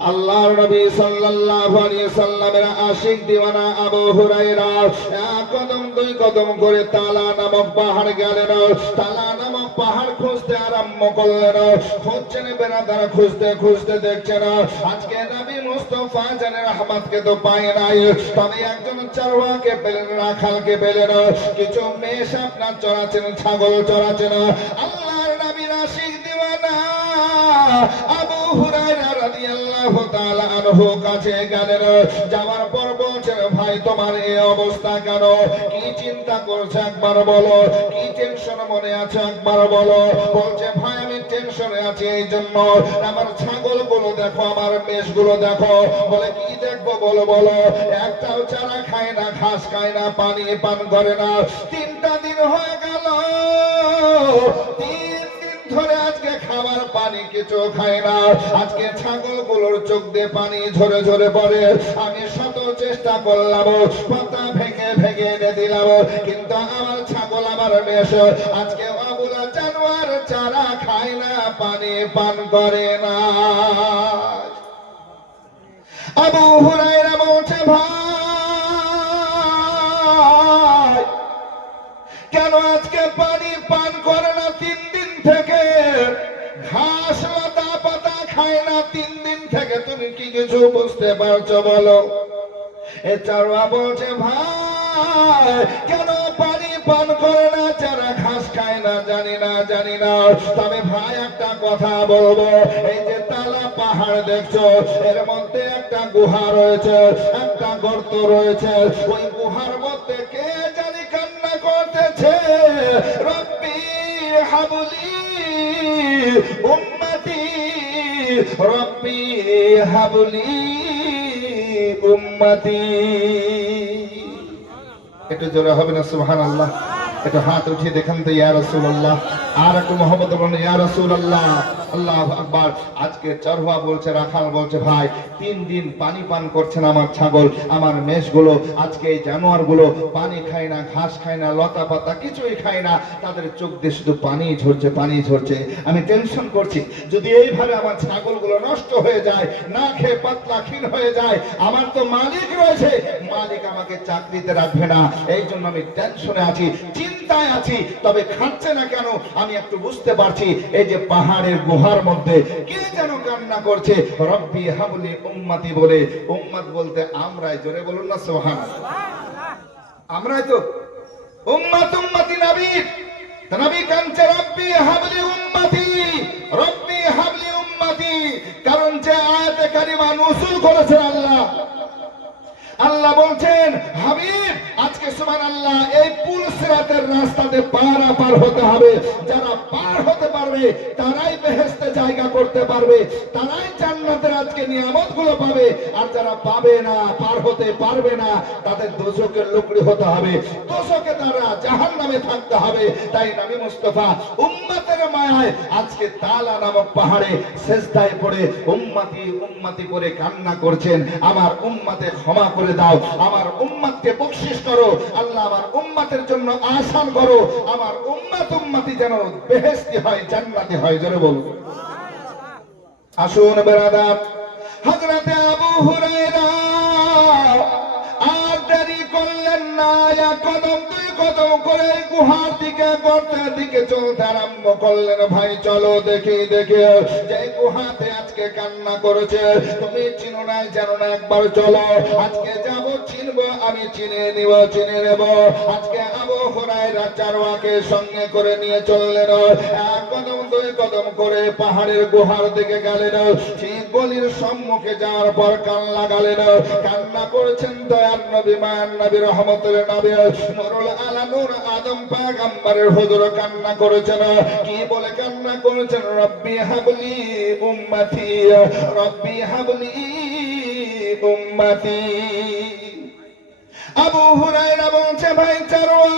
আল্লাহর নবী সাল্লাল্লাহু আলাইহি সাল্লামের আশিক দিওয়ানা আবু হুরায়রা এক কদম দুই কদম করে তালা নামক পাহাড় গেলেন। তালা নামক পাহাড় খুঁজতে আরম্ভ করলেন। খুঁজছেন বেড়াদার, খুঁজতে খুঁজতে দেখছেন আজকে নবী মুস্তাফা জানের রহমতকে তো পায় নাই, তবে একজন চারওয়াকে পেলেন, রাখালকে পেলেন। কিছু মেষ আপনার চড়াচ্ছেন, ছাগল চড়াচ্ছেন। আল্লাহর নবীর আশিক দিওয়ানা আবু হুরায়রা রাদিয়াল্লাহু তাআলা আনহু কাছে গেলেন। যাওয়ার পর বলছেন, ভাই তোমার এই অবস্থা কেন? কি চিন্তা করছো একবার বলো, কি টেনশন মনে আছে একবার বলো। বলছে, ভাই আমি টেনশনে আছি এই জন্য, আমার ছাগল গুলো দেখো, আমার মেষ গুলো দেখো। বলে কি দেখবো বলো বলো। একটাও চারা খায় না, ঘাস খায় না, পানি পান করে না। 3টা দিন হয়ে গেল, 3 দিন ধরে আজকে খাবার পানি কিছু খায় না। আজকে ছাগল গুলোর চোখ দিয়ে পানি ঝরে ঝরে পড়ে। আমি শত চেষ্টা করলাম, পাতা ভেঙে ভেঙে এনে দিলাম, কিন্তু আমার ছাগল, আমার মেষ আজকে অবলা জানোয়ার চারা খায় না, পানি পান করে না। আবু হুরায়রা বলছে, ভাই কেন আজকে পানি পান করে না? 3 দিন থেকে ঘাস লতা পাতা খায় না, 3 দিন থেকে। তুমি কি কিছু বুঝতে পারছো বলো? এ চারুয়া বলছে, ভাই কেন পানি পান করে না, যারা ঘাস খায় না? জানি না, জানি না। তবে ভাই একটা কথা বলবো, এই যে তালা পাহাড় দেখছো, এর মধ্যে একটা গুহা রয়েছে, একটা গর্ত রয়েছে। ওই গুহার মধ্যে কে জানি কান্না করতেছে, রব্বি হাবলি উম্মতি, রব্বি হাবলি উম্মতি। একটু জোরে হবে না সুবহানাল্লাহ? একটু হাত উঠিয়ে দেখান তো ইয়া রাসূলুল্লাহ, আর একটু মুহাম্মদ বলেন ইয়া রাসূলুল্লাহ। আল্লাহু আকবার। আজকে চরওয়া বলছে, রাখাল বলছে, ভাই 3 দিন পানি পান করছেন আমার ছাগল, আমার মেষগুলো। আজকে এই জানোয়ারগুলো পানি খায় না, ঘাস খায় না, লতা পাতা কিছুই খায় না, তাদের চোখ দিয়ে শুধু পানি ঝরছে, পানি ঝরছে। আমি টেনশন করছি, যদি এইভাবে আমার ছাগলগুলো নষ্ট হয়ে যায়, না খেয়ে পাতলা ক্ষীণ হয়ে যায়, আমার তো মালিক রয়েছে, মালিক আমাকে চাকরিতে রাখবে না। এই জন্য আমি টেনশনে আছি, চিন্তায় আছি। তবে খাচ্ছে না কেন আমি একটু বুঝতে পারছি। এই যে পাহাড়ের গুহার মধ্যে কে যেন কান্না করছে, রব্বি হাবলি উম্মতি বলে। উম্মত বলতে আমরাই, জোরে বলুন না সুবহানাল্লাহ। আমরাই তো উম্মত, উম্মতি নবীর। নবী কাঁদছে, রব্বি হাবলি উম্মতি, রব্বি হাবলি উম্মতি। কারণ যে আয়াতে কারিমা নজুল করেছেন আল্লাহ, আল্লাহ বলছেন, হাবিব আজকে সুবহানাল্লাহ এই পুল সিরাতের রাস্তাতে পারাপার হতে হবে। যারা পার হতে পারবে তারাই বেহেশতে জায়গা করতে পারবে, তারাই জান্নাতের আজকে নিয়ামতগুলো পাবে। আর যারা পাবে না, পার হতে পারবে না, তাদের দোজখের লোকড়ি হতে হবে, দোজখে তারা জাহান্নামে থাকতে হবে। তাই নবী মুস্তাফা উম্মতের মায়ায় আজকে তালা নামক পাহাড়ে সিজদায় পড়ে উম্মতি উম্মতি করে কান্না করছেন, আমার উম্মতে ক্ষমা করে দাও, আমার উম্মতকে বখশিশ করো, আল্লাহ আমার উম্মতের জন্য আসান করো, আমার উম্মত উম্মতি যেন বেহেশতি হয়, জান্নাতি হয়। জোরে বলুন আসুন বেরাদার। হযরতে আবু হুরায়রা আর দেরি করলেন না, এক কদম দুই কদম করে গুহার দিকে, গর্তের দিকে চলতে আরম্ভ করলেন। ভাই চলো দেখি দেখি, যে গুহাতে আজকে কান্না করেছে, তুমি চিনো না জানো না, একবার চলো। আজকে যাব, চিনবো, আমি চিনে নিব, চিনে নেব। আজকে আবু হুরায়রা চারওয়াকে সঙ্গে করে নিয়ে চললেন। এক কদম দুই কদম করে পাহাড়ের গুহার দিকে গেলেন। সেই গলির সম্মুখে যাওয়ার পর কান্না গালেন। কান্না করেছেন দয়ার নবী, মায়ার নবী, রহমতের নবী, নুরুল আলা নূর আদম পয়গম্বরের হুজুর কান্না করেছেন। কি বলে কান্না করেছেন? রব্বি হাবলি উম্মতি, রব্বি হাবলি উম্মতি। আবু হুরায়রা বলছে, ভাই চারওয়া,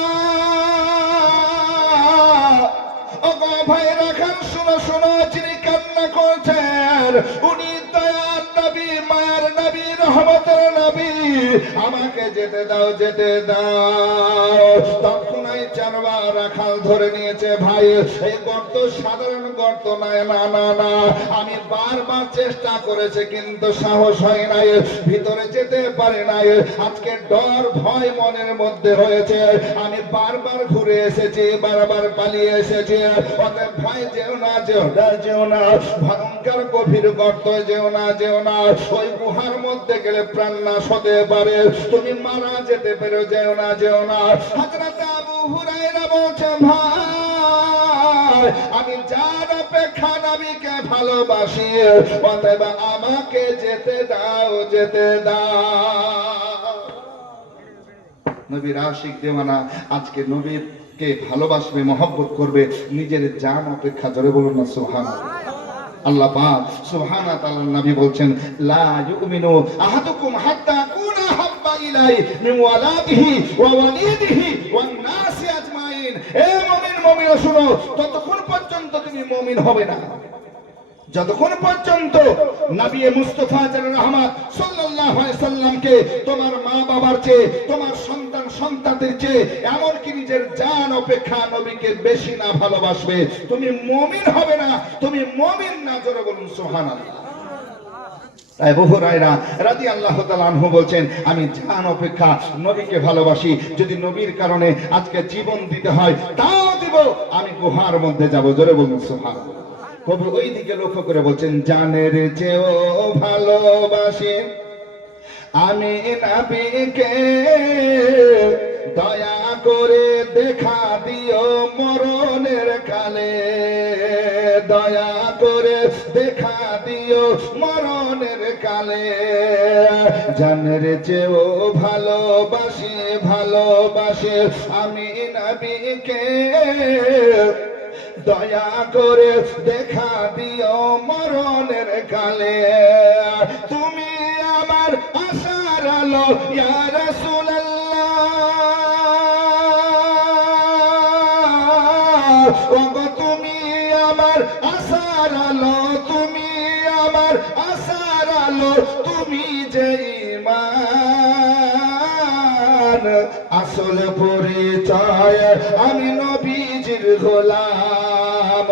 ওগো ভাই রাখাল, শুনো শুনো, যিনি কান্না করছেন উনি দয়ার নবী, মায়ার নবী, রহমতের নবী। আমাকে যেতে দাও, যেতে দাও। তখন নাই, চারবার রাখাল ধরে নিয়েছে। ভাই এই গর্ত সাধারণ গর্ত নয়, না না না, আমি বারবার চেষ্টা করেছি কিন্তু সাহস হয় নাই, ভিতরে যেতে পারে নাই। আজকে ডর ভয় মনের মধ্যে হয়েছে, আমি বারবার ঘুরে এসেছি, বারবার পালিয়ে এসেছি। অতএব ভাই যেও না, যেও না, যেও না, ভয়ঙ্কর গভীর গর্ত যেও না, যেও না। ওই গুহার মধ্যে গেলে প্রাণ নাশ হতে পারে, তুমি মারা যেতে পারো, যেও না, যেও না। হযরত আবু হুরায়রা বলছে, ভাই আমি যার অপেক্ষা নবীকে ভালোবাসি, অতএব আমাকে যেতে দাও, যেতে দাও। নবীর আশিক দেওয়ানা আজকে নবীকে ভালোবাসবে, মহব্বত করবে, নিজের জান অপেক্ষা। জোরে বলুন না সুবহানাল্লাহ। আল্লাহ পাক সুবহানাহু ওয়া তাআলা নবী বলছেন, লা ইউমিনু আহাদুকুম হাত্তা কুনা হাব্বা ইলাই মিন ওয়ালাদিহি ওয়া ওয়ালিদিহি ওয়ান নাসি আজমাইন। এ মুমিন, মুমিনা শুনো, ততক্ষণ পর্যন্ত তুমি মুমিন হবে না যতক্ষণ পর্যন্ত নবী মুস্তাফা জানের রহমত সাল্লাল্লাহু আলাইহি সাল্লামকে তোমার মা বাবার চেয়ে, তোমার সন্তান সন্তানদের চেয়ে, এমনকি নিজের জান অপেক্ষা নবীকে বেশি না ভালোবাসবে, তুমি মুমিন হবে না, তুমি মুমিন না। জোরে বলুন সুবহানাল্লাহ। তাই আবু হুরায়রা রাদিয়াল্লাহু তাআলা আনহু বলছেন, আমি জান অপেক্ষা নবীকে ভালোবাসি, যদি নবীর কারণে আজকে জীবন দিতে হয় তাও দিব, আমি গুহার মধ্যে যাব। জোরে বলুন সুবহানাল্লাহ। কবি ওই দিকে লক্ষ্য করে বলছেন, জানের চেয়েও ভালোবাসি আমি নবীকে, দয়া করে দেখা দিও মরণের কালে, দয়া করে দেখা দিও মরণের কালে। জানের চেয়েও ভালোবাসি, ভালোবাসি আমি নবীকে, দয়া করে দেখা দিও মরণের কালে। তুমি আমার আশার আলো ইয়া রাসূলুল্লাহ, ওগো তুমি আমার আশার আলো, তুমি আমার আশার আলো, তুমি যে ঈমান আসল পরিচয় আমি নবীজির গোলাম,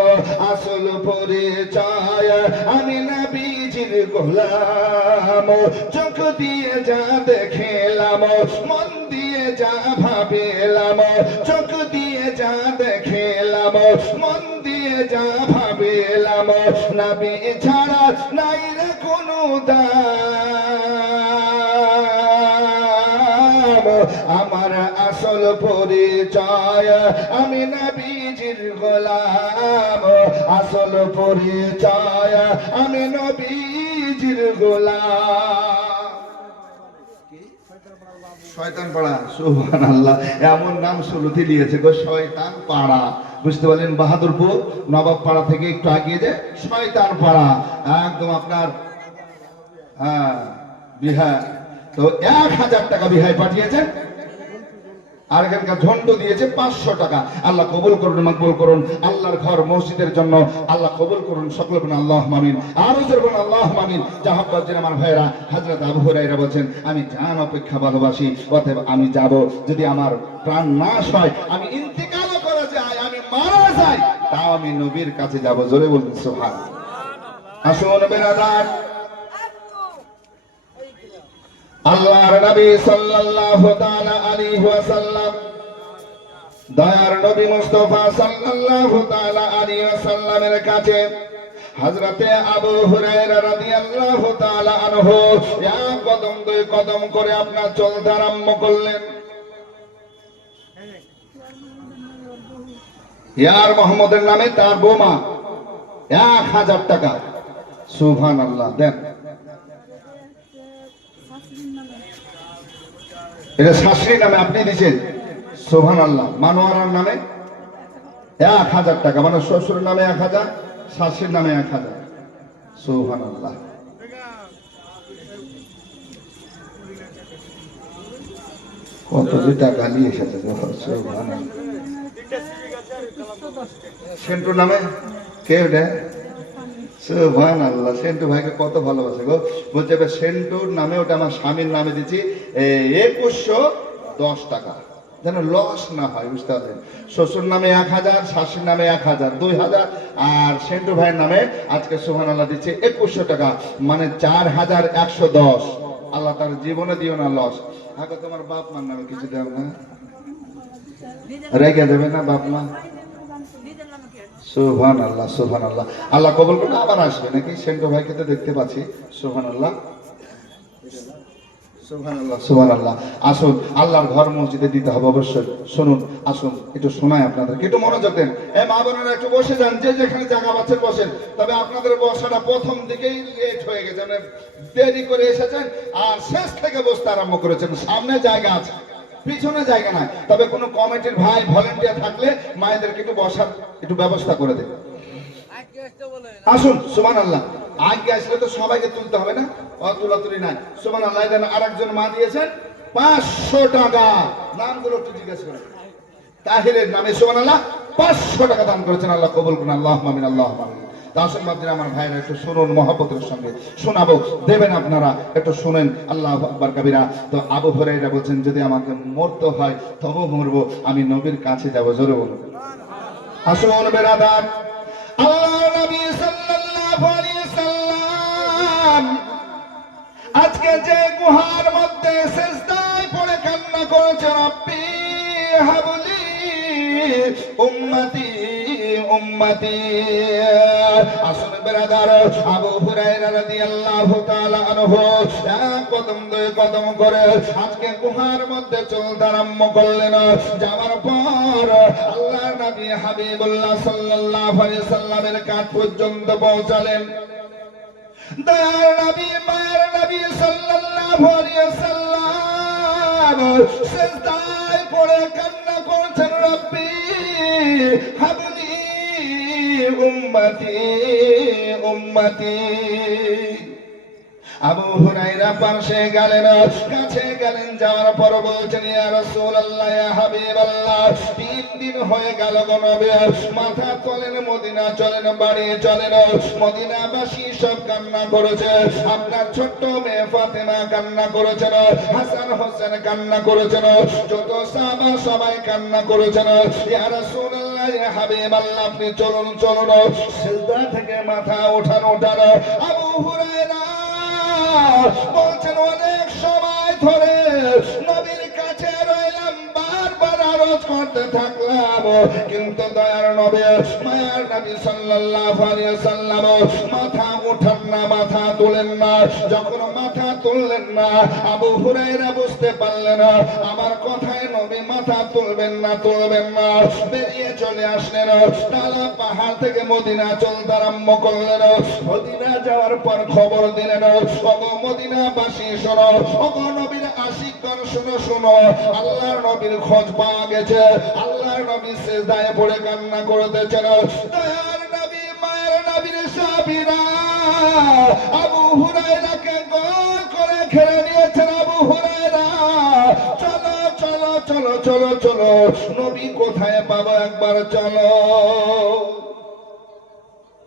আসল পরিচয় আমি নবীজির গোলাম। চোখ দিয়ে যা দেখলাম, মন দিয়ে যা ভাবিলাম, চোখ দিয়ে যা দেখলাম, মন দিয়ে যা ভাবিলাম, নবী ছাড়া নাই রে কোনো দাম। আমার আসল পরিচয় আমি নবীজির গোলাম, আসল পরিচয় আমি নবীজির গোলাম। শয়তান পাড়া, সুবহানাল্লাহ, এমন নাম শুরুতে দিয়েছে গো, শয়তান পাড়া। বুঝতে পারলেন? বাহাদুরপুর নবাব পাড়া থেকে একটু আগিয়ে যে শয়তান পাড়া, একদম আপনার বিহার। তো 1000 টাকা বিহায় পাঠিয়েছেন, আর এখানকার ঝন্ড দিয়েছে 500 টাকা। আল্লাহ কবুল করুন, মকবুল করুন। আল্লাহর ঘর মসজিদের জন্য আল্লাহ কবুল করুন। সকলে বলুন আল্লাহুম্মা আমিন। আরো জোরে বলুন আল্লাহুম্মা আমিন। জাহাব্বাত জিন আমার ভাইরা, হযরত আবু হুরায়রা বলেন, আমি জান অপেক্ষা ভালোবাসি, অতএব আমি যাব। যদি আমার প্রাণ নাশ হয়, আমি ইন্তেকাল করে যাই, আমি মারা যাই, তাও আমি নবীর কাছে যাব। জোরে বলুন সুবহানাল্লাহ। আসুন বেরাদার, আল্লাহর নবী সাল্লাল্লাহু তাআলা আলাইহি ওয়াসাল্লাম, দয়ার নবী মুস্তাফা সাল্লাল্লাহু তাআলা আলাইহি ওয়াসাল্লামের কাছে হযরতে আবু হুরায়রা রাদিয়াল্লাহু তাআলা আনহু এক কদম দুই কদম করে আপনার চলতে আরম্ভ করলেন। ইয়ার মোহাম্মদের নামে তার বোমা 1000 টাকা। সুবহানাল্লাহ। দেন, এটা শাশুড়ির নামে আপনি দিয়েছেন। সুবহানাল্লাহ। মানোয়ারার নামে 1000 টাকা, মানে শ্বশুরের নামে 1000, শাশুড়ির নামে 1000। সুবহানাল্লাহ। কত যে টাকা নিয়ে এসেছে। সুবহানাল্লাহ। সেন্টুর নামে কে ওটা? সুবহানাল্লাহ। সেন্টু ভাইকে কত ভালোবাসে গো। বলছে সেন্টুর নামে, ওটা আমার স্বামীর নামে দিচ্ছি 2110 টাকা। যেন লস না হয়, বুঝতে পারলেন? শ্বশুর নামে 1000, শাশুর নামে 1000, 2000, আর সেন্টু ভাইয়ের নামে আজকে সুবহানাল্লাহ দিচ্ছে 2100 টাকা, মানে 4110। আল্লাহ তার জীবনে দিও না লস। আগে তোমার বাপ মার নামে কিছু দেও না, রেখে দেবে না বাপ মা? সুবহানাল্লাহ, সুবহানাল্লাহ। আল্লাহ কবুল করুন। আবার আসবে নাকি? সেন্টু ভাইকে তো দেখতে পাচ্ছি। সুবহানাল্লাহ, সুবহানাল্লাহ, সুবহানাল্লাহ। আসুন, আল্লাহর ঘর মসজিদে দিতে হবে অবশ্যই। শুনুন, আসুন একটু শোনাই আপনাদেরকে, একটু মনোযোগ দেন। মা বোনেরা একটু বসে যান, যে যেখানে জায়গা পাচ্ছেন বসেন। তবে আপনাদের বসাটা প্রথম দিকেই লেট হয়ে গেছে, মানে দেরি করে এসেছেন আর শেষ থেকে বসতে আরম্ভ করেছেন। সামনে জায়গা আছে, পিছনে জায়গা নাই। তবে কোনো কমিটির ভাই ভলেন্টিয়ার থাকলে মায়েদেরকে একটু বসার একটু ব্যবস্থা করে দেন। আসুন, সুবহানাল্লাহ। আগে আসলে তো সবাইকে তুলতে হবে না, তুলাতুলি নাই। সুবহানাল্লাহ। দেন আরেকজন মা দিয়েছেন 500 টাকা। নামগুলো একটু জিজ্ঞেস করেন। তাহিরের নামে সুবহানাল্লাহ 500 টাকা দান করেছেন। আল্লাহ কবুল করুন। আল্লাহুম্মা আমিন, আল্লাহুম্মা আমিন। আসুন মাদ্রিনা আমার ভাইরা, একটু শুনুন, মহব্বতের সঙ্গে শোনাবো, দেবেন আপনারা, একটু শুনেন। আল্লাহু আকবার কাবীরা। তো আবু হুরায়রা বলছেন, যদি আমাকে মরতে হয় তবু মরবো, আমি নবীর কাছে যাব। জোরে বলুন। আসুন বেরাদার, আল্লাহর নবী সাল্লাল্লাহু আলাইহি সাল্লাম আজকে যে গুহার মধ্যে সিজদায় পড়ে কান্না করেছে, রব্বি হাবলি উম্মতি উম্মতি। আসুন ব্রাদার, আবু হুরায়রা রাদিয়াল্লাহু তাআলা আনহু এক কদম দুই কদম করে আজকে গুহার মধ্যে চলতে আরম্ভ করলেন। যাওয়ার পর আল্লাহর নবী হাবিবুল্লাহ সাল্লাল্লাহু আলাইহি সাল্লামের কাছ পর্যন্ত পৌঁছালেন। দয়ার নবী, মায়ের নবী সাল্লাল্লাহু আলাইহি সাল্লাম সিজদায় পড়ে কান্না করছেন, রব্বি হাবলি উম্মতি উম্মতি। আবু হুরায়রা পাশে গেলেন, কাছে গেলেন, যাওয়ার পর বলছেন, ইয়া রাসূলুল্লাহ, ইয়া হাবিবাল্লাহ, 3 দিন হয়ে গেল গো নবী, মাথা তোলেন, মদিনা চলেন, বাড়ি চলেন। মদিনাবাসী সব কান্না করেছে, আপনার ছোট্ট মেয়ে ফাতেমা কান্না করেছেন, হাসান হোসেন কান্না করেছেন, যত সাহাবা সবাই কান্না করেছেন। ইয়া রাসূলুল্লাহ, ইয়া হাবিবাল্লাহ, আপনি চলুন চলুন, সিজদা থেকে মাথা ওঠান ওঠান। আবু হুরায়রা বলছেন, অনেক সময় ধরে নবীর কাছে রইলাম, বারবার আরজ করতে থাকলাম, কিন্তু দয়ার নবী, মায়ার নবী সাল্লাল্লাহু আলাইহি সাল্লাম মাথা ওঠান না, মাথা তোলেন না। যখন মাথা তুললেন না, আবু হুরায়রা বুঝতে পারলেন আমার কথায় নবী মাথা তুলবেন না, তুলবেন না। বেরিয়ে চলে আসলেন, তালা পাহাড় থেকে মদিনা চলতে আরম্ভ করলেন। মদিনা যাওয়ার পর খবর দিলেন, ওগো মদিনাবাসী শোনো, ওগো নবীর আশিকগণ শোনো শোনো, আল্লাহর নবীর খোঁজ পাওয়া গেছে। আল্লাহর নবী সিজদায় পড়ে কান্না করতেছেন। দয়ার নবী, মায়ের নবীর সাহাবীরা আবু হুরায়রাকে গোল করে ঘিরে নিয়েছেন। আবু হুরায়রা, চলো চলো চলো চলো চলো, নবী কোথায় পাবো, একবার চলো।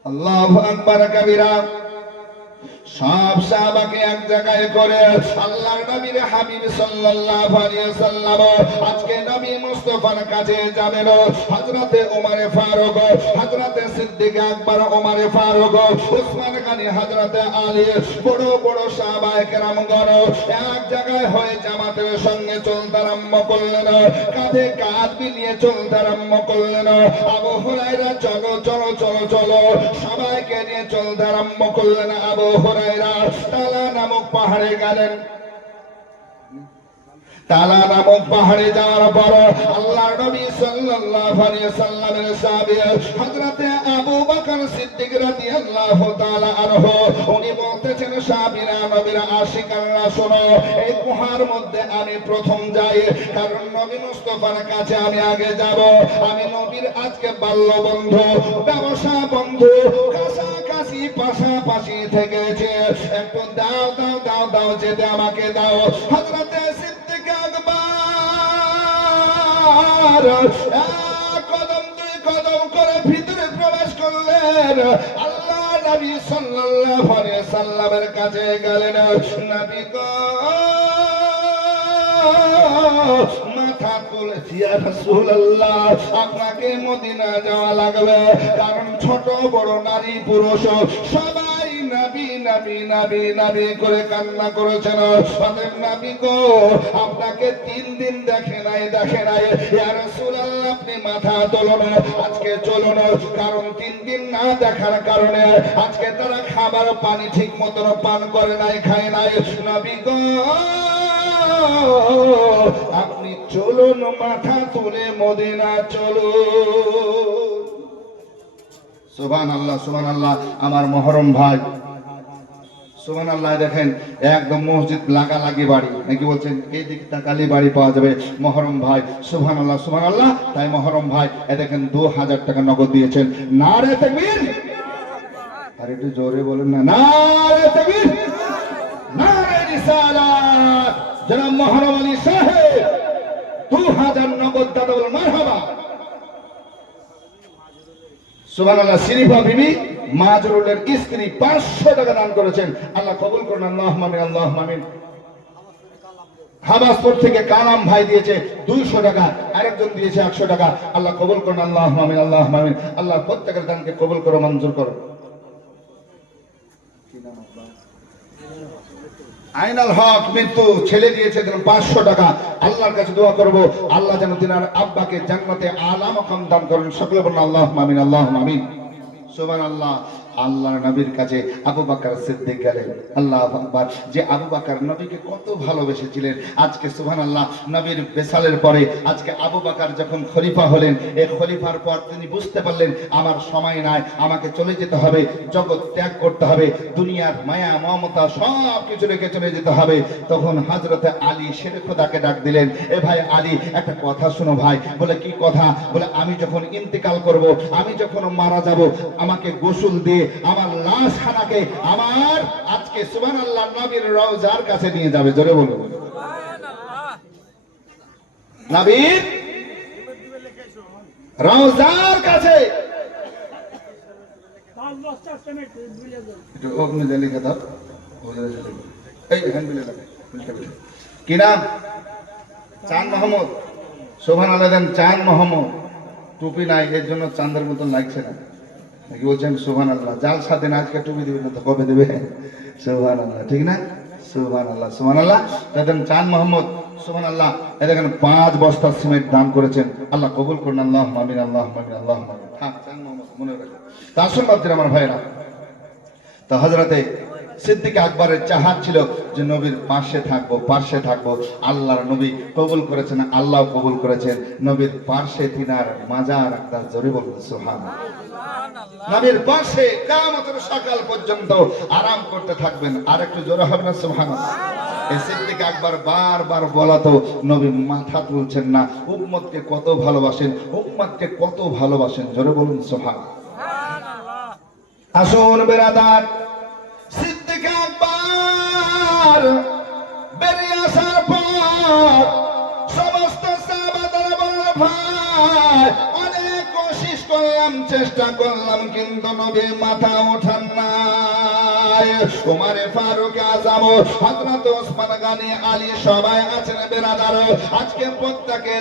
আল্লাহু আকবার কাবীরা। সব সাহাবাকে এক জায়গায় করে আল্লাহর নবীর হাবিব সাল্লাল্লাহু আলাইহি সাল্লাম আজকে নবী মুস্তাফার কাছে যাবেন। হযরতে ওমর ফারুক, হযরতে সিদ্দিক আকবর, ওমর ফারুক, উসমান গনি, হযরতে আলী, বড় বড় সাহাবায়ে কেরামগণ এক জায়গায় হয়ে জামাতের সঙ্গে চলতে আরম্ভ করলেন, কাঁধে কাঁধ মিলিয়ে চলতে আরম্ভ করলেন। আবু হুরায়রা, চলো চলো চলো চলো, সবাইকে নিয়ে চলতে আরম্ভ করলেন। আবু হুরায়রা তালা নামক পাহাড়ে গেলেন। তালা নামক পাহাড়ে যাওয়ার পর আল্লাহর নবী সাল্লাল্লাহু আলাইহি সাল্লামের সাহাবী হযরতে আবু বকর সিদ্দিক রাদিয়াল্লাহু তাআলা আনহু উনি বলতেছেন, সাহাবীরা, নবীর আশিকাররা, শোনো, এই গুহার মধ্যে আমি প্রথম যাই, কারণ নবী মুস্তাফার কাছে আমি আগে যাব। আমি নবীর আজকে বাল্য বন্ধু, ব্যবসা বন্ধু, কাছাকাছি পাশাপাশি থেকেছে, একটু দাও দাও দাও দাও, যেতে আমাকে দাও। হযরতে কদম দুই কদম করে ভিতরে প্রবেশ করলেন। আল্লাহ নবী সাল্লাল্লাহু আলাইহি সাল্লামের কাছে গেলেন। নবী গো, মাথা তুলে, ইয়া রাসূলুল্লাহ আপনাকে মদিনা যাওয়া লাগবে, কারণ ছোট বড় নারী পুরুষ সবাই নবী নবী নবী নবী করে কান্না করেছেন। অতএব নবী গো আপনাকে 3 দিন দেখে নাই ইয়া রাসূলুল্লাহ আপনি মাথা তুলুন, আজকে চলুন, কারণ 3 দিন না দেখার কারণে আজকে তারা খাবার পানি ঠিক মতন পান করে নাই, খায় নাই। নবী গো আপনি চলুন, মাথা তুলে মদিনা চলুন। সুবহানাল্লাহ সুবহানাল্লাহ। আমার মহরম ভাই সুবহানাল্লাহ, দেখেন একদম মসজিদ লাগালাগি বাড়ি, নাকি বলছেন এই দিক তাকালি বাড়ি পাওয়া যাবে। মহরম ভাই সুবহানাল্লাহ সুবহানাল্লাহ। তাই মহরম ভাই এ দেখেন 2000 টাকা নগদ দিয়েছেন। নারে তাকবীর, আর একটু জোরে বলেন না, নারে তাকবীর, নারে রিসালাত। জনাব মহরম আলী সাহেব 2000 নগদ দাদা বলেন মারহাবা। সুবহানাল্লাহ। শরীফা বিবি মাজরুলের স্ত্রী 500 টাকা দান করেছেন, আল্লাহ কবুল করুন, আল্লাহুম্মা আমিন আল্লাহুম্মা আমিন। হাবাসপুর থেকে কালাম ভাই দিয়েছে 200 টাকা, আরেকজন দিয়েছে 100 টাকা, আল্লাহ কবুল করুন, আল্লাহুম্মা আমিন আল্লাহুম্মা আমিন। আল্লাহ প্রত্যেকের দানকে কবুল করো, মঞ্জুর করো। আইনাল হক মৃত্যু ছেলে দিয়েছে 500 টাকা, আল্লাহর কাছে দোয়া করব আল্লাহ যেন তিনার আব্বাকে জান্নাতে আলা মাকাম দান করেন। সকলে বলুন আল্লাহুম্মা আমিন আল্লাহুম্মা আমিন। সুবহানাল্লাহ। আল্লাহর নবীর কাছে আবু বকর সিদ্দিক গেলেন, আল্লাহু আকবার। যে আবু বকর নবীকে কত ভালোবেসেছিলেন, আজকে সুবহানাল্লাহ নবীর বেসালের পরে আজকে আবু বকর যখন খলিফা হলেন, এই খলিফার পর তিনি বুঝতে পারলেন আমার সময় নাই, আমাকে চলে যেতে হবে, জগৎ ত্যাগ করতে হবে, দুনিয়ার মায়া মমতা সব কিছু রেখে চলে যেতে হবে। তখন হযরতে আলী শেরে খোদাকে ডাক দিলেন, এ ভাই আলী একটা কথা শোনো ভাই। বলে কি কথা? বলে আমি যখন ইন্তেকাল করব, আমি যখন মারা যাব, আমাকে গোসল দিয়ে আমার লাশ খানাকে আমার আজকে সুবহানাল্লাহ নবীর রওজার কাছে নিয়ে যাবে। জোরে বলুন সুবহানাল্লাহ। নবীর রওজার কাছে একটু অগ্নি দিয়ে লিখে দাও, এই হ্যান্ড বিলে লাগে। কি নাম? চাঁদ মোহাম্মদ। সুবহানাল্লাহ। দেন চাঁদ মোহাম্মদ। টুপি নাই, এর জন্য চাঁদের মতন লাগছে না, নাকি বলছেন? সুবহানাল্লাহ। জাল সাথে না আজকে টুপি দিবে না তো কবে দেবে? সুবহানাল্লাহ, ঠিক না? সুবহানাল্লাহ সুবহানাল্লাহ। দেখেন চাঁদ মোহাম্মদ সুবহানাল্লাহ, এই দেখেন 5 বস্তা সিমেন্ট দান করেছেন, আল্লাহ কবুল করুন, আল্লাহুম্মা আমিন আল্লাহুম্মা আমিন আল্লাহুম্মা আমিন। হ্যাঁ, চাঁদ মোহাম্মদ মনে রাখবেন। তা আসুন বাচ্চারা আমার ভাইরা, তো হযরতে সিদ্দিক আকবরের চাহাত ছিল যে নবীর পাশে থাকবো। আল্লাহর নবী কবুল করেছেন, আল্লাহ কবুল করেছেন। নবীর পাশে তিনার মাজার একটা, জোরে বলুন সুবহানাল্লাহ। নবীর পাশে কিয়ামতের সকাল পর্যন্ত আরাম করতে থাকবেন। আর একটু জোরে হবে না সুবহানাল্লাহ? এই সিদ্দিক আকবর বারবার বলাতো নবী মাথা তুলছেন না, উম্মতকে কত ভালোবাসেন, জোরে বলুন সুবহানাল্লাহ। আসুন বেরাদার, সিদ্দিক আকবর বেরিয়ে আসার পর সমস্ত সাহাবারা বলল, ভাই অনেক কোশিশ করলাম, চেষ্টা করলাম, কিন্তু নবী মাথা ওঠান নাই। উমরে ফারুক আযম, হযরত ওসমান গনি, আলী সবাই আছেন বেরাদার। আজকে প্রত্যেকে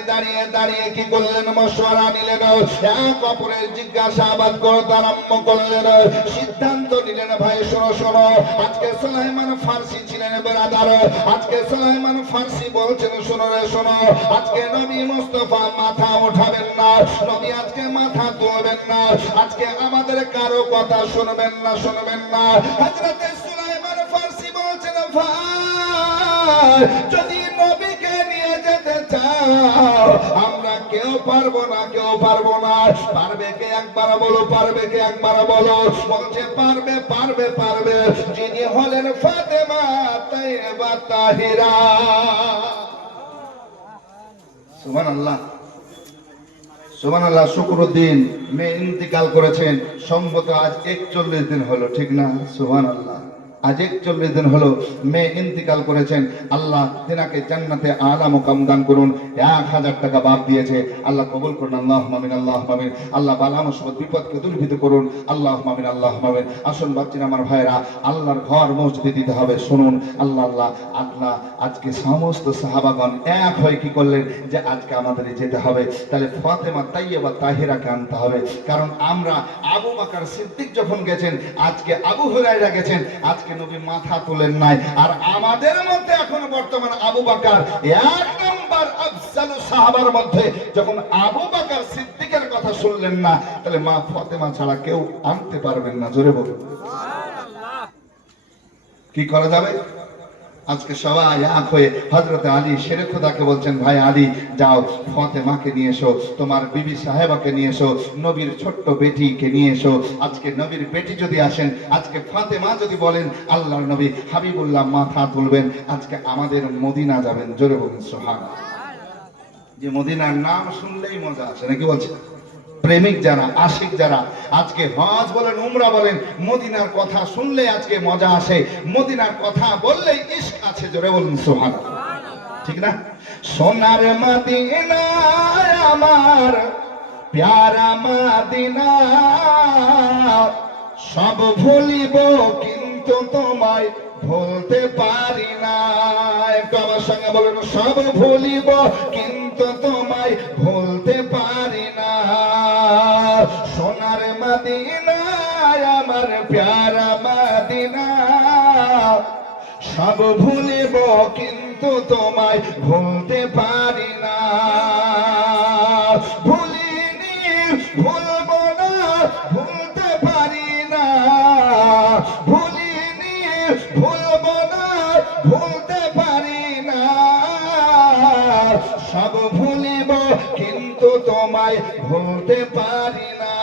দাঁড়িয়ে কি করলেন? মশওয়ারা নিলেন, এক অপরের জিজ্ঞাসাবাদ করতে আরম্ভ করলেন, সিদ্ধান্ত নিলেন, ভাই শোনো, আজকে সুলাইমান ফারসি ছিলেন বেরাদার। আজকে সুলাইমান ফারসি বলছেন, শোনো, আজকে নবী মুস্তাফা মাথা উঠাবেন না, নবী আজকে মাথা তুলবেন না, আজকে আমাদের কারো কথা শুনবেন না। হযরতে সুলাইমান ফারসি বলছেন, ভাই যদি নবীকে নিয়ে যেতে চাও, আমরা কেউ পারবো না। পারবে কে? একবার বলো। বলছে পারবে যিনি হলেন ফাতেমা তাইয়্যিবা তাহিরা। সুবহানাল্লাহ। শুক্রদিন মেয়ে ইন্তিকাল করেছেন, সম্ভবত আজ 41 দিন হলো, ঠিক না? সুবহানাল্লাহ। আজ 41 দিন হলো মেয়ে ইন্তিকাল করেছেন। আল্লাহ তিনাকে জান্নাতে আলা মুকাম দান করুন। 1000 টাকা বাপ দিয়েছে, আল্লাহ কবুল করুন। আল্লাহুম্মা আমিন, আল্লাহুম্মা আমিন। আল্লাহ বালা মুসিবত বিপদকে দূরীভূত করুন। আল্লাহুম্মা আমিন, আল্লাহুম্মা আমিন। আসুন বাচ্চারা আমার ভাইরা, আল্লাহর ঘর মসজিদে দিতে হবে। শুনুন, আল্লাহ আল্লাহ আল্লাহ আজকে সমস্ত সাহাবাগণ এক হয়ে কি করলেন যে আজকে আমাদের যেতে হবে। তাহলে ফাতেমা তাইয়্যিবা তাহিরাকে আনতে হবে। কারণ আমরা আবু বকর সিদ্দিক যখন গেছেন, আজকে আবু হুরায়রা গেছেন, আজকে নবী মাথা তুলেন নাই। আর আমাদের মধ্যে এখন বর্তমান আবু বকর এক নম্বর আফজালু সাহাবার মধ্যে যখন আবু বকর সিদ্দিকের কথা শুনলেন না, তাহলে মা ফাতেমা ছাড়া কেউ আনতে পারবেন না। জোরে বলুন সুবহানাল্লাহ। কি করা যাবে? আজকে সবাই এক হয়ে হযরত আলী শেরে খোদাকে বলছেন, ভাই আলী যাও ফাতেমাকে নিয়ে এসো, তোমার বিবি সাহেবাকে নিয়ে এসো, নবীর ছোট্ট বেটিকে নিয়ে এসো। আজকে নবীর বেটি যদি আসেন, আজকে ফাতেমা যদি বলেন আল্লাহর নবী হাবিবুল্লাহ মাথা তুলবেন, আজকে আমাদের মদিনা যাবেন। জোরে বলুন সুবহানাল্লাহ। যে মদিনার নাম শুনলেই মজা আসে, নাকি বলছেন? প্রেমিক যারা, আশিক যারা, আজকে হজ বলেন উমরা বলেন, মদিনার কথা শুনলে আজকে মজা আসে, মদিনার কথা বললেই ইশক আছে। জোরে বলুন সুবহানাল্লাহ, ঠিক না? সোনার মদিনা আমার প্যারা মদিনা, সব ভুলিব কিন্তু তোমায় ভুলতে পারি না। একটু আমার সঙ্গে বলুন, সব ভুলিব কিন্তু তোমায় ভুলতে পারি না। সোনার মদিনা আমার প্যারা মদিনা, সব ভুলিব কিন্তু তোমায় ভুলতে পারি না। ভুলিনি ভুলব না, ভুলতে পারি না। ভুলিনি ভুলব না, ভুলতে পারি না। সব ভুলিব কিন্তু তোমায় ভুলতে পারি না।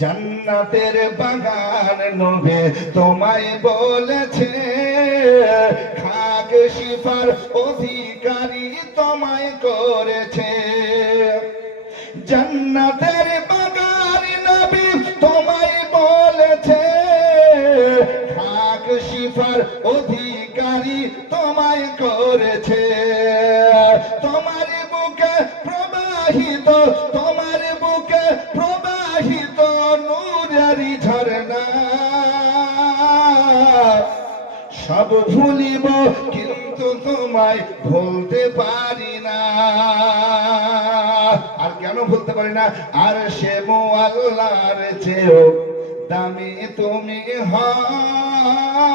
জান্নাতের বাগান নবী তোমায় বলেছে, খাক শিফার অধিকারী তোমায় করেছে। জান্নাতের বাগান নবী তোমায় বলেছে, খাক শিফার অধিকারী তোমায় করেছে। তোমার বুকে প্রবাহিত, তোমার বুকে প্রবাহিত নূরেরি ঝরনা, সব ভুলিব কিন্তু তোমায় ভুলতে পারি না। আর কেন ভুলতে পারি না? আর সে মুআল্লার চেয়েও দামি তুমি হও,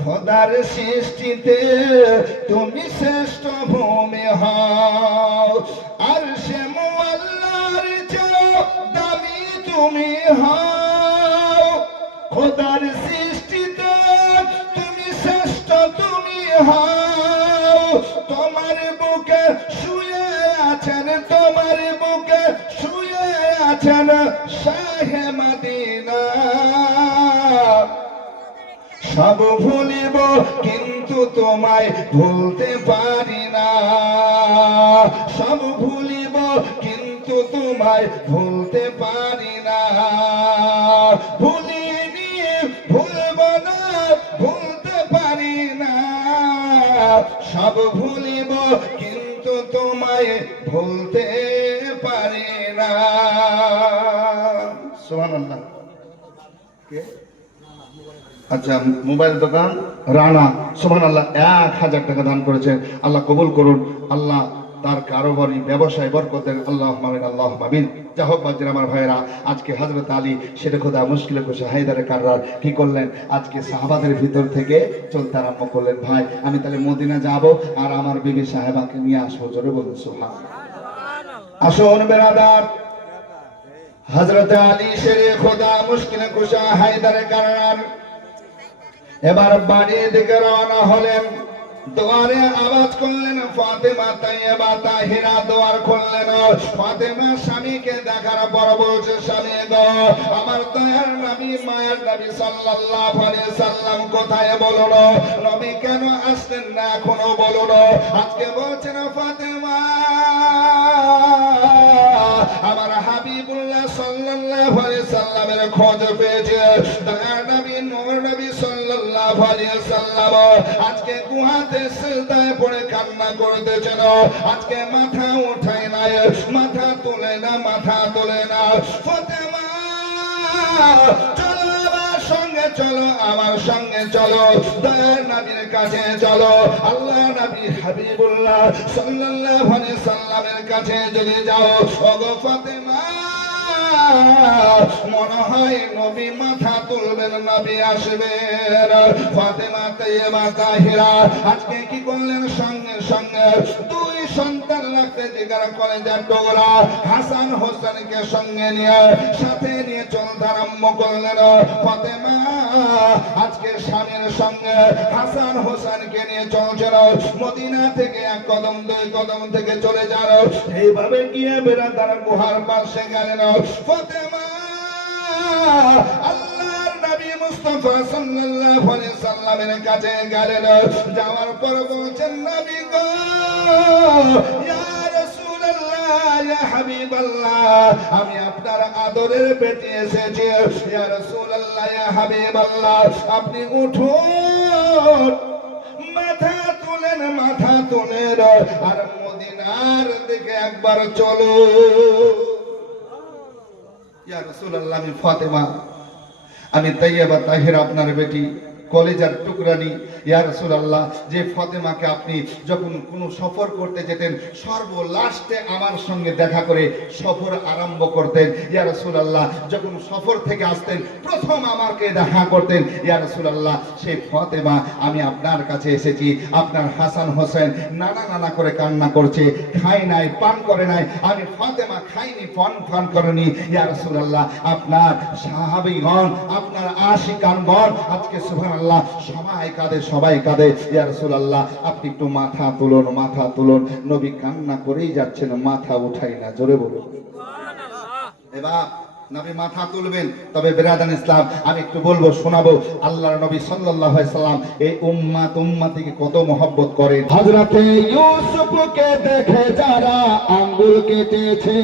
খোদার সৃষ্টিতে তুমি শ্রেষ্ঠ ভূমি হও। আর সে মুআল্লার চেয়েও দামি তুমি হও, খোদার সৃষ্টিতে তুমি শ্রেষ্ঠ তুমি হও। তোমার বুকে শুয়ে আছেন, তোমার বুকে শুয়ে আছেন শাহে মদিনা। সব ভুলিব কিন্তু তোমায় ভুলতে পারি না। সব ভুলিব কিন্তু তোমায় ভুলতে পারি না। ভুলিনি ভুলব না, ভুলতে পারি না। সব ভুলিব কিন্তু তোমায় ভুলতে পারি না। সুবহানাল্লাহ। আচ্ছা, মোবাইল দোকান রানা, সুবহানাল্লাহ, 1000 টাকা দান করেছেন। আল্লাহ কবুল করুন। আল্লাহ তার কারোবারি ব্যবসায় বরকত দেন। আল্লাহুম্মা আমিন, আল্লাহুম্মা আমিন। যা হোক বাজির আমার ভাইয়েরা, আজকে হযরত আলী শেরে খোদা মুশকিলে কুশা হায়দারে কাররার কি করলেন? আজকে সাহাবাদের ভিতর থেকে চলতে আরম্ভ করলেন, ভাই আমি তাহলে মদিনা যাব আর আমার বিবি সাহেবাকে নিয়ে আসবো। জোরে বলুন সুবহানাল্লাহ। আসুন বেরাদার, হযরত আলী শেরে খোদা মুশকিলে কুশা হায়দারে কাররার এবার বাড়ির দিকে রওনা হলেন। দুয়ারে আওয়াজ করলেন, ফাতেমা তাইয়্যিবা তাহিরা দুয়ার খুললেন। ফাতেমা স্বামীকে দেখার পর বলছে, স্বামী গো, আমার দয়ার নবী মায়ের নবী সাল্লাল্লাহু আলাইহি সাল্লাম কোথায় বলুন? নবী কেন আসলেন না এখনো বলুন? আজকে বলছেন ফাতেমা, আমার হাবিবুল্লাহ সাল্লাল্লাহু আলাইহি সাল্লামের খোঁজ পেয়েছে। দয়ার নবী নূর নবী সাল্লাল্লাহু আলাইহি সাল্লাম আজকে গুহাতে সিজদায় পড়ে কান্না করতেছেন। আজকে মাথা উঠায় না, মাথা তোলে না, মাথা তোলে না। ফাতেমা চলো আমার সঙ্গে চলো, আমার সঙ্গে চলো, দয়ার নবীর কাছে চলো। আল্লাহ নবী হাবিবুল্লাহ সাল্লাল্লাহু আলাইহি সাল্লামের কাছে যদি যাও, ওগো ফাতেমা মনে হয় নবী মাথা তুলবেন, নবী আসবেন। ফাতেমা তাইয়্যিবা তাহিরা আজকে কি করলেন? সঙ্গে সঙ্গে দুই সন্তান রাখতে জিগার কলেজার টুকরা হাসান হোসেনকে সঙ্গে নিয়ে সাথে নিয়ে চলতে আরম্ভ করলেন। ফাতেমা আজকে স্বামীর সঙ্গে হাসান হোসেনকে নিয়ে চলছেন। মদিনা থেকে এক কদম দুই কদম থেকে চলে যান, এইভাবে গিয়ে বেরাদার গুহার পাশে গেলেন। ফাতেমা আল্লাহর নবী মুস্তাফা সাল্লাল্লাহু আলাইহি সাল্লামের কাছে গেলেন। যাওয়ার পর বলছেন, নবী গো, ইয়া রাসূলুল্লাহ, ইয়া হাবিবাল্লাহ, আমি আপনার আদরের পেটে এসেছি। ইয়া রাসূলুল্লাহ, ইয়া হাবিবাল্লাহ, আপনি উঠুন, মাথা তুলেন, মাথা তুলেন, আর মদিনার দিকে একবার চলো। ইয়া রাসূলুল্লাহ, আমি ফাতেমা, আমি তাইয়্যিবা তাহিরা আপনার বেটি, কলেজার টুকরানি। ইয়া রাসূলুল্লাহ, যে ফাতেমাকে আপনি যখন কোনো সফর করতে যেতেন সর্বলাস্টে আমার সঙ্গে দেখা করে সফর আরম্ভ করতেন। ইয়া রাসূলুল্লাহ, যখন সফর থেকে আসতেন প্রথম আমাকে দেখা করতেন। ইয়া রাসূলুল্লাহ, সেই ফাতেমা আমি আপনার কাছে এসেছি। আপনার হাসান হোসেন নানা নানা করে কান্না করছে, খায় নাই, পান করে নাই। আমি ফাতেমা খাইনি, পান করেনি। ইয়া রাসূলুল্লাহ, আপনার সাহাবীগণ, আপনার আশিকানগণ আজকে সুবহানাল্লাহ সবাই কাঁদে, সবাই কাঁদে। ইয়া রাসূলুল্লাহ, আপনি একটু মাথা তুলুন, মাথা তুলুন। নবী কান্না করেই যাচ্ছেন, মাথা উঠাই না। জোরে বলুন সুবহানাল্লাহ। এবার নবী মাথা তুলবেন। তবে বেরাদান ইসলাম, আমি একটু বলবো, শোনাবো আল্লাহর নবী সাল্লাল্লাহু আলাইহি সাল্লাম এই উম্মতিকে কত মহব্বত করেন। হযরতে ইউসুফকে দেখে যারা আঙ্গুল কেটেছে,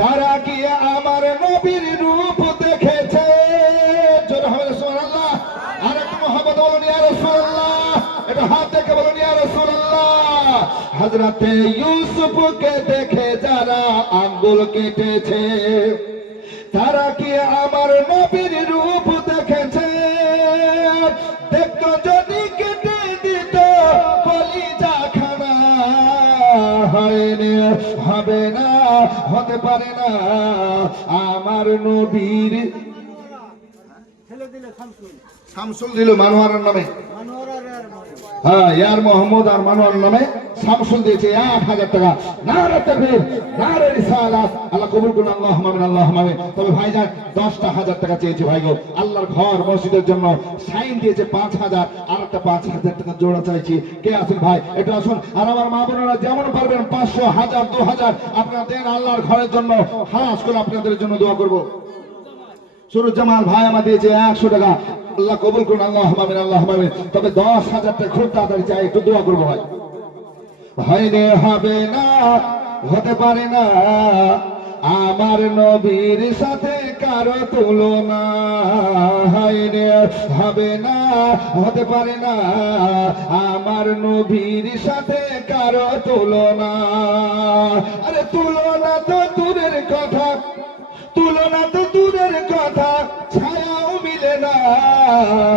তারা কি আমার নবীর রূপ দেখেছে? জোরে হবে সুবহানাল্লাহ। আর একটু মহব্বত বলুন ইয়া রাসূলুল্লাহ, এটা হাত দেখে বলুন ইয়া রাসূলুল্লাহ। হযরতে ইউসুফকে দেখে যারা আঙ্গুল কেটেছে, তারা কি আমার নবীর রূপ দেখেছে? দেখতো যদি কেটে দিত কলিজা খানা, হয়নি, হবে না, হতে পারে না আমার নবীর। শামসুল দিল মানোয়ারের নামে, হ্যাঁ, ইয়ার মোহাম্মদ আর মানোয়ার নামে শামসুল দিয়েছে 1000 টাকা। নারে তাকবীর, নারে রিসালাত, আল্লাহ কবুল করুন, আল্লাহুম্মা আমিন, আল্লাহুম্মা আমিন। তবে ভাইজান 10,000 টাকা চেয়েছি ভাইগো, আল্লাহর ঘর মসজিদের জন্য সাইন দিয়েছে 5000, আর একটা 5000 টাকা জোড়া চাইছি। কে আছেন ভাই? এটা আসুন। আর আমার মা বোনেরা যেমন পারবেন 500, 1000, 2000 আপনারা দেন আল্লাহর ঘরের জন্য। খাস করে আপনাদের জন্য দোয়া করব। সুরুজ্জামান ভাই আমার দিয়েছে 100 টাকা, আল্লাহ কবুল করুন, আল্লাহুম্মা আমিন, আল্লাহুম্মা আমিন। তবে 10,000 টাকা খুব তাড়াতাড়ি চাই, একটু দোয়া করবো ভাই। হয়নি, হবে না, হতে পারে না আমার নবীর সাথে কারো তুলনা। হয়নি, হবে না, হতে পারে না আমার নবীর সাথে কারো তুলনা। আরে তুলনা তো দূরের কথা, তুলনা তো দূরের কথা, ছায়াও মিলে না।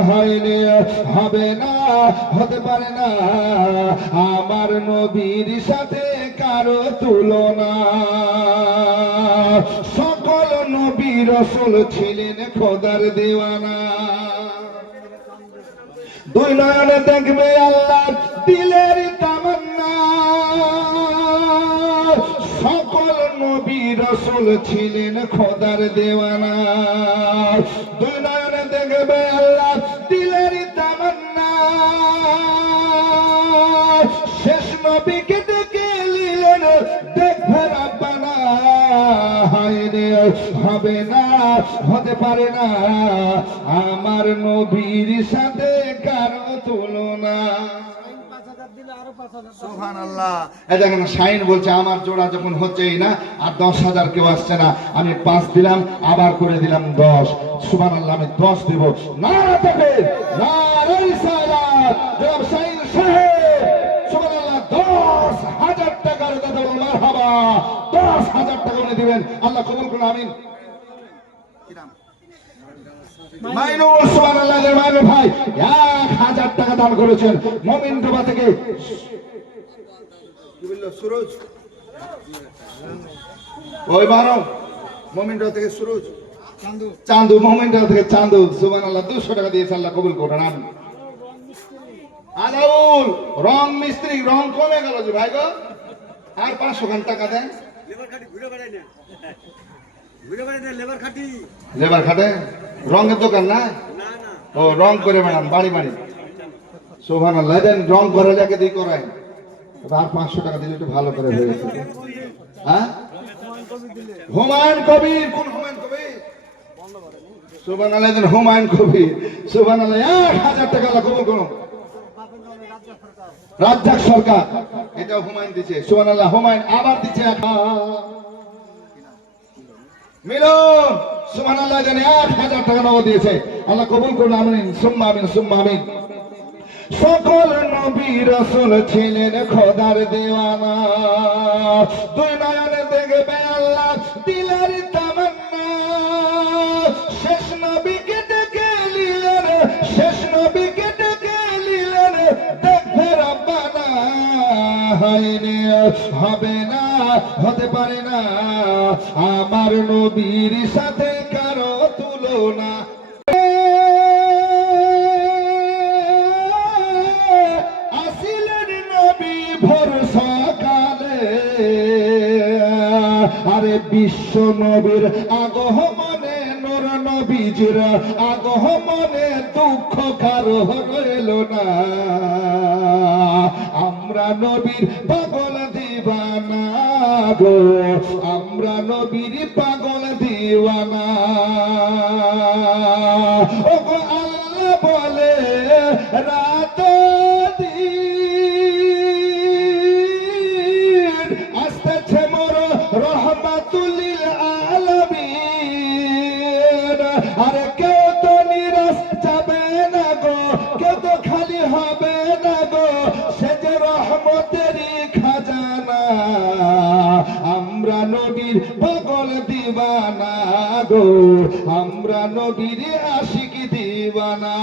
হয়নি, হবে না, হতে পারে না আমার নবীর সাথে কারো তুলনা। সকল নবী রাসূল ছিলেন খোদার দেওয়ানা। দুই নয়নে দেখবে আল্লাহ দিলের তামান্না। সকল নবী রাসূল ছিলেন খোদার দেওয়ানা। দুই নয়নে দেখবে আল্লাহ দিলের তামান্না। শেষ নবীকে ডেকে নিলেন দেখবে রাব্বানা। হয়নি, হবে না, হতে পারে না আমার নবীর সাথে কারো তুলনা। সুবহানাল্লাহ। এই দেখেন শাইন বলছে আমার জোড়া যখন হচ্ছেই না আর 10,000 কেউ আসছে না, আমি 5 দিলাম আবার করে দিলাম 10। সুবহানাল্লাহ, আমি 10 দেব। নারা তাকবীর, নারা রিসালাত, জনাব শাইন সাহেব সুবহানাল্লাহ 10,000 টাকার দাদা মারহাবা, 10,000 টাকা উনি দিবেন। আল্লাহ কবুল করুন, আমিন। কি নাম? মাইনুল। সুবহানাল্লাহ, মাইনুল ভাই 1,000 টাকা দান করেছেন মোমিনডোবা থেকে। কি বললো? সুরজ ওই বারো মোমিনডোবা থেকে সুরজ, চান্দু মোমিনডোবা থেকে চান্দু। সুবহানাল্লাহ 200 টাকা দিয়েছে, আল্লাহ কবুল করুন, আমিন। আলাউল রং মিস্ত্রি, রং কমে গেল যে ভাই গো, আর 500 খান টাকা দেন। লেবার খাটি ঘুরে বেড়াই না, ঘুরে বেড়াই না, লেবার খাটি, লেবার খাটে। রঙের দোকান না? ও রং করে ম্যাডাম বাড়ি বাড়ি। সুবহানাল্লাহ, দেন রং করে লেগে দিয়ে করায়। আর 500 টাকা দিলে একটু ভালো করে হয়ে যেত। হ্যাঁ, হুমায়ুন কবির। কোন হুমায়ুন কবির? সুবহানাল্লাহ, দেন হুমায়ুন কবির। সুবহানাল্লাহ 1,000 টাকা আল্লাহ কবুল করুন। রাজ্জাক সরকার, এটাও হুমায়ুন দিচ্ছে। সুবহানাল্লাহ, হুমায়ুন আবার দিচ্ছে। মিলন সুবহানাল্লাহ, জানে 1,000 টাকা নগদ দিয়েছে, আল্লাহ কবুল করুন, আমিন সুম্মা আমিন সুম্মা আমিন। সকল নবী রাসূল ছিলেন খোদার দেওয়ানা, দুই নয়নে দেখবে আল্লাহ দিলের তামান্না। শেষ নবীকে ডেকে নিলেন, শেষ নবীকে ডেকে নিলেন, দেখবে রব্বানা। হয়নি, হবে না, হতে পারে না আমার নবীর সাথে কারো তুলনা। আসিলেন নবী ভোর সকালে, আরে বিশ্ব নবীর আগমনে, নূর নবীজির আগমনে দুঃখ কারো রইল না। আমরা নবীর পাগল দিওয়ানা গো, আমরা নবীর পাগল দিওয়ানা। ও গো আল্লাহ বলে রাত দিন আসতেছে মোর রহমাতুল লিল আলামিন। আরে কেউ তো নিরাশ যাবে না গো, কেউ তো খালি হবে না গো, সে যে রহমতেরই খাজানা। আমরা নবীর পাগল দিওয়ানা গো, আমরা নবীর আশিক দিওয়ানা।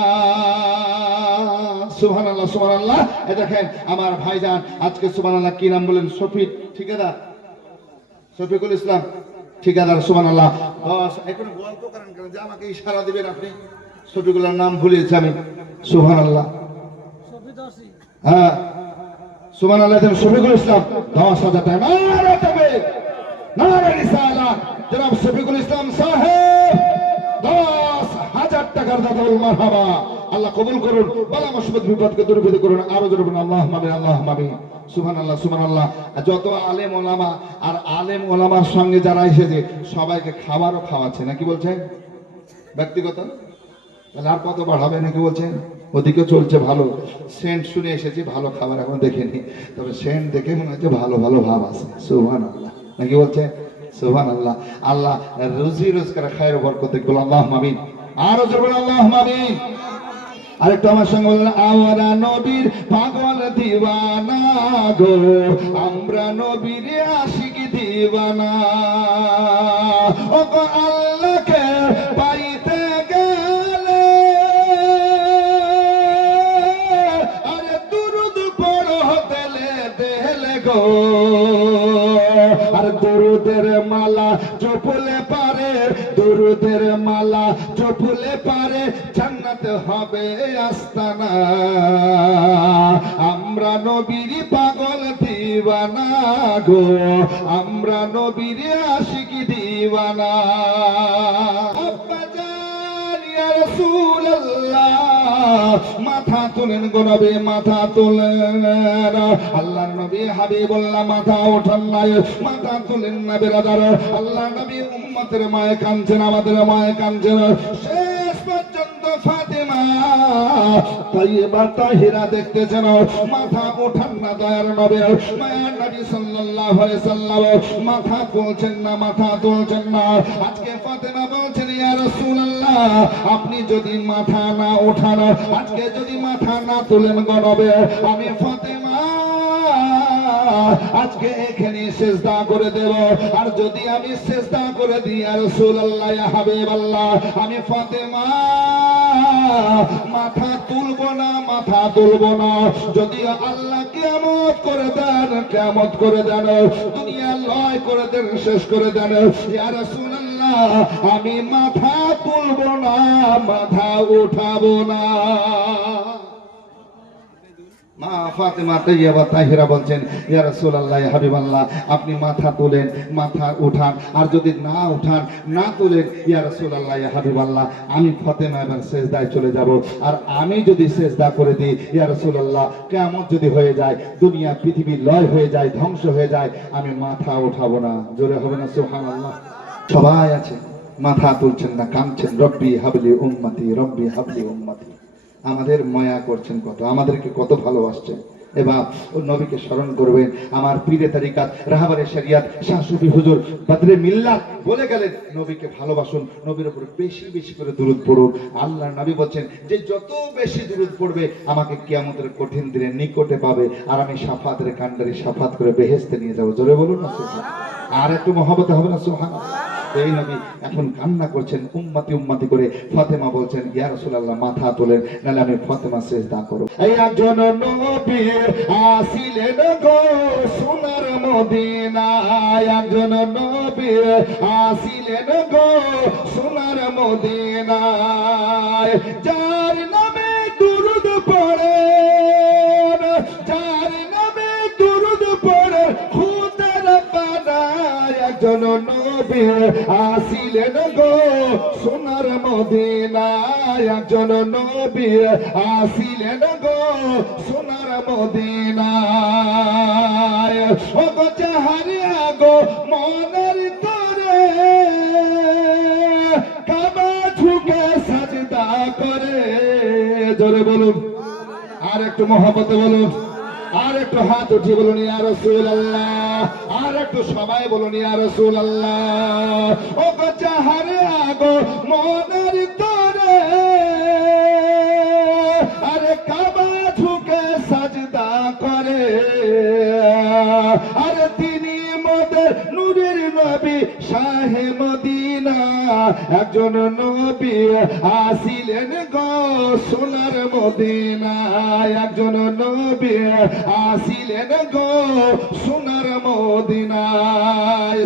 সুবহানাল্লাহ সুবহানাল্লাহ। এই দেখেন আমার ভাইজান আজকে সুবহানাল্লাহ কি নাম বলেন? শফিক ঠিকাদার, শফিকুল ইসলাম ঠিকাদার। সুবহানাল্লাহ। এখন গল্প করেন কেন যে আমাকে ইশারা দিবেন আপনি? শফিকুলের নাম ভুলিয়েছি আমি। সুবহানাল্লাহ। হ্যাঁ সুবহানাল্লাহ, শফিকুল ইসলাম 10,000 টাকা। নারা তাকবীর, নারা রিসালাত, জনাব শফিকুল ইসলাম সাহেব 10,000 টাকার দাদা মারহাবা, আল্লাহ কবুল করুন, বালা মুসিবত বিপদকে দূরীভূত করুন। আরো জোরে বলুন আল্লাহুম্মা আমিন, আল্লাহুম্মা আমিন। সুবহানাল্লাহ সুবহানাল্লাহ। যত আলেম ওলামা আর আলেম ওলামার সঙ্গে যারা এসেছে সবাইকে খাবারও খাওয়াচ্ছে, নাকি বলছেন? ব্যক্তিগত তাহলে আর কত বাড়াবে নাকি বলছেন? ওদিকে চলছে ভালো। সেন্ট শুনে এসেছি, ভালো খাবার এখন দেখিনি, তবে সেন্ট দেখে মনে হচ্ছে ভালো ভালো ভাব আছে। সুবহানাল্লাহ, নাকি বলছেন? সুবহানাল্লাহ। আল্লাহ রুজি রোজগার খায়ের বরকত দেখুন, আল্লাহুম্মা আমিন। আরো জোরে বলুন আল্লাহুম্মা আমিন। আরেকটু আমার সঙ্গে বললেন, আমরা নবীর পাগল দিওয়ানা গো, আমরা নবীর আশিক দিওয়ানা। ও গো আল্লাহকে পাইতে গেলে আরে দুরুদ পড়ো দেলে দেলে গো, আর দুরুদের মালা জপলে পারে, দুরুদের মালা জপলে পারে জান্নাত হবে আস্তানা। আমরা নবীর পাগল দিওয়ানা গো, আমরা নবীর আশিক দিওয়ানা। আব্বা জান ইয়া রাসূলুল্লাহ, মাথা তোলেন গো নবী, মাথা তোলেন। আল্লাহর নবী হাবিবুল্লাহ মাথা ওঠান নাই, মাথা তোলেন না বেরাদার। আল্লাহর নবী উম্মতের মায়ে কাঁদছেন, আমাদের মায়ে কাঁদছেন। শেষ পর্যন্ত ফাতেমা তাইয়্যিবা তাহিরা দেখতেছেন, মাথা ওঠান না দয়ার নবী। মায়ার নবী সাল্লাল্লাহু আলাইহি সাল্লাম মাথা তুলছেন না, মাথা তুলছেন না। আজকে ফাতেমা বলছেন, ইয়া রাসূলুল্লাহ, আপনি যদি মাথা না ওঠান, আজকে যদি মাথা না তুলেন গো নবী, আমি ফাতেমা আজকে এখানে সিজদা করে দেব। আর যদি আমি সিজদা করে দিই ইয়া রাসূলুল্লাহ, ইয়া হাবিবাল্লাহ, আমি ফাতেমা মাথা তুলবো না, মাথা তুলবো না। যদি আল্লাহ কিয়ামত করে দেন, কিয়ামত করে দেন, দুনিয়া লয় করে দেন, শেষ করে দেন, ইয়া রাসূলুল্লাহ, আমি মাথা তুলবো না, মাথা উঠাবো না। মা ফাতেমা তাইয়্যিবা তাহিরা বলছেন, ইয়া রাসূলুল্লাহ, ইয়া হাবিবাল্লাহ, আপনি মাথা তুলেন, মাথা উঠান। আর যদি না উঠান, না তুলেন, ইয়া রাসূলুল্লাহ, ইয়া হাবিবাল্লাহ, আমি ফাতেমা এবার সিজদায় চলে যাব। আর আমি যদি সিজদা করে দিই ইয়া রাসূলুল্লাহ, কিয়ামত যদি হয়ে যায়, দুনিয়া পৃথিবী লয় হয়ে যায়, ধ্বংস হয়ে যায়, আমি মাথা উঠাবো না। জোরে হবে না সুবহানাল্লাহ? সবাই আছে, মাথা তুলছেন না, কাঁদছেন, রব্বি হাবলি উম্মতি, রব্বি হাবলি উম্মতি। আমাদের মায়া করছেন কত, আমাদেরকে কত ভালোবাসছেন। এবার ও নবীকে স্মরণ করবেন। আমার পীরে তারিকাত রাহবারে শরিয়াত শাহ সুফি হুজুর বদরে মিল্লাত বলে গেলেন, নবীকে ভালোবাসুন, নবীর উপর বেশি বেশি করে দুরূদ পড়ুন। আল্লাহর নবী বলেন যে যত বেশি দুরূদ পড়বে আমাকে কিয়ামতের কঠিন দিনে নিকটে পাবে, আর আমি শাফাতের কান্ডারি শাফাত করে বেহেশতে নিয়ে যাব। জোরে বলুন না সুবহানাল্লাহ? আর একটু মহব্বত হবে না সুবহানাল্লাহ? এই নবী এখন কান্না করছেন, উম্মতি উম্মতি করে। ফাতেমা বলছেন, ইয়া রাসূলুল্লাহ, মাথা তোলেন, নাহলে আমি ফাতেমা সিজদা করব। এই একজন নবী আসিলেন গো সোনার মদিনায়, একজন নবী আসিলেন গো সোনার মদিনায়, যার নামে দুরূদ পড়েন, যার নামে দুরূদ পড়েন খুদের পানায়, একজন নবী আসিলেন গো সোনার মদিনায়, একজন নবী আসিলেন গো সোনার মদিনায়। ও গো চাহারিয়া গো মনের তরে, কাবা ঝুঁকে সাজদা করে। জোরে বলুন, আর একটু মহব্বতে বলুন, আর একটু হাত উঠিয়ে বলুন, ইয়া রাসূলুল্লাহ, আর একটু সবাই বলুন, ইয়া রাসূলুল্লাহ। ও গো চাহারে আগো মনের তরে, আরে কাবা ঝুঁকে সাজদা করে, আরে তিনি মোদের নূরের নবী শাহে মদিনা, একজন নবী আসিলেন গো সোনার মদিনায়, একজন নবী আসিলেন গো সোনার মদিনায়।